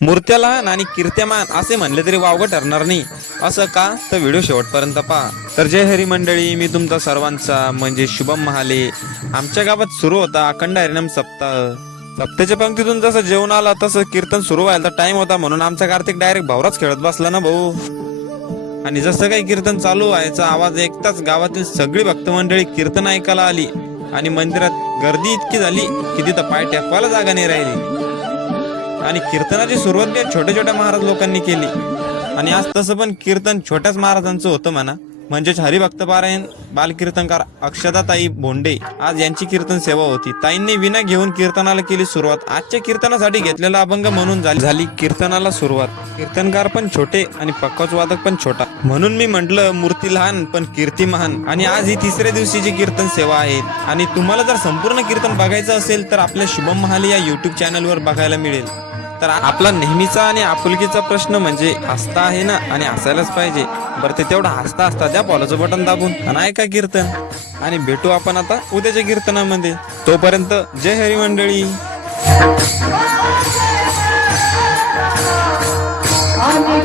मूर्त्यालहान आणि कीर्त्यमान असे म्हणले तरी वावगं ठरणार नाही. असं का? तर व्हिडिओ शेवटपर्यंत पहा. तर जय हरी मंडळी, मी तुमचा सर्वांचा म्हणजे शुभम महाले. आमच्या गावात सुरू होता अखंड हरिनाम सप्ताह. सप्त्याच्या पंक्तीतून जसं जेवण आला तसं कीर्तन सुरू व्हायला टाइम होता, म्हणून आमचा कार्तिक डायरेक्ट भावराच खेळत बसला ना भाऊ. आणि जसं काही कीर्तन चालू व्हायचा आवाज ऐकताच गावातील सगळी भक्त मंडळी कीर्तन ऐकायला आली आणि मंदिरात गर्दी इतकी झाली की तिथं पाय टेकवायला जागा नाही राहिली. आणि कीर्तनाची सुरुवात बी छोट्या छोट्या महाराज लोकांनी केली. आणि आज तसं पण कीर्तन छोट्याच महाराजांचं होतं म्हणा. म्हणजेच हरिभक्त पारायण बालकीर्तनकार अक्षताताई भोंडे आज यांची कीर्तन सेवा होती. ताईंनी विना घेऊन कीर्तनाला केली सुरुवात. आजच्या कीर्तनासाठी घेतलेला अभंग म्हणून झाली कीर्तनाला सुरुवात. कीर्तनकार पण छोटे आणि पक्कज वादक पण छोटा, म्हणून मी म्हंटल मूर्ती लहान पण कीर्ती महान. आणि आज ही तिसऱ्या दिवशीची कीर्तन सेवा आहे. आणि तुम्हाला जर संपूर्ण कीर्तन बघायचं असेल तर आपल्या शुभम महाले या युट्यूब चॅनलवर बघायला मिळेल. तर आपला नेहमीचा आणि आपुलकीचा प्रश्न म्हणजे हसता आहे ना, आणि हसायलाच पाहिजे. बरं ते तेवढं हसता हसता द्या फॉलोचं बटन दाबून आणि ऐका कीर्तन. आणि भेटू आपण आता उद्याच्या कीर्तनामध्ये. तोपर्यंत जय हरी मंडळी. आम्ही